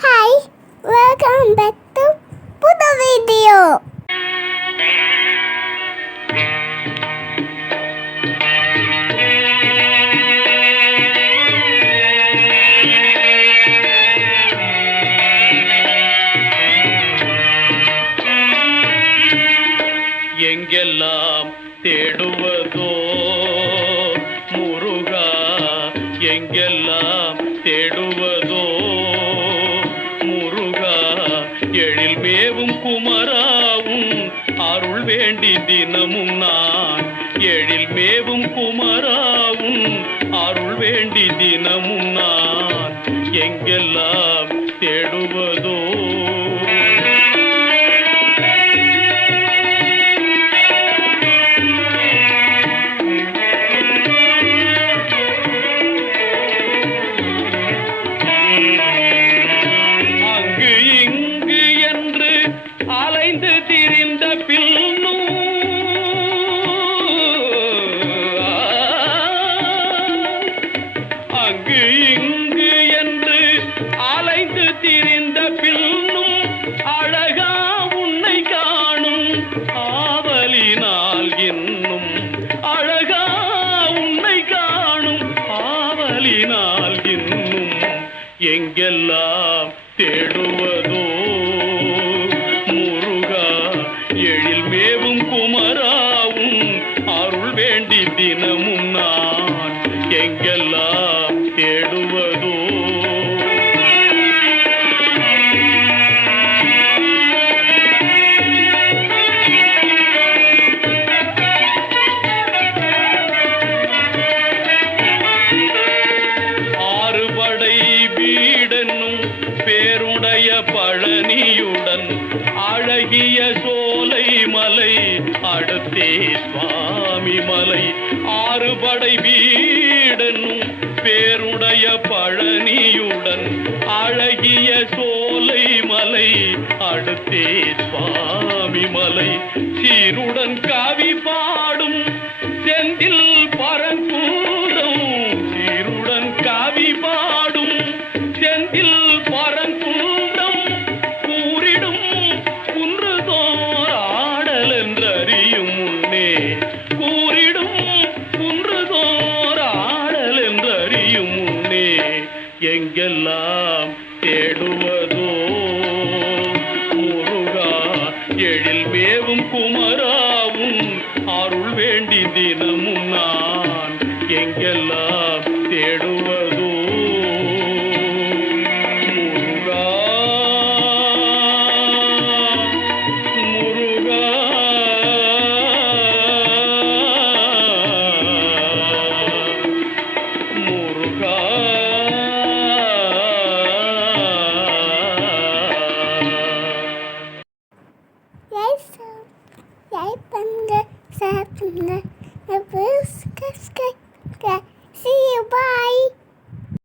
Hi welcome back to పుద video வேண்டி தினமும் நான் எழில் மேவும் குமராவும் அருள் வேண்டி தினமும் நான் எங்கெல்லாம் தேடுவதோ? அங்கு இங்கு என்று அலைந்து திரி எங்கெல்லாம் தேடுவதோ? முருகா எழில் மேவும் குமராவும் அருள் வேண்டி தினமும் அழகிய சோலை மலை அடுத்தே சுவாமி மலை. ஆறுபடை வீடனும் பேருடைய பழனியுடன் அழகிய சோலை மலை அடுத்தே சுவாமி மலை. சீருடன் காவிப்பா எங்கெல்லாம் தேடுவதோ? முருகா எழில் மேவும் குமராவும் அருள் வேண்டி தினமும் நான் எங்கெல்லாம் happened. It was, cause, cause,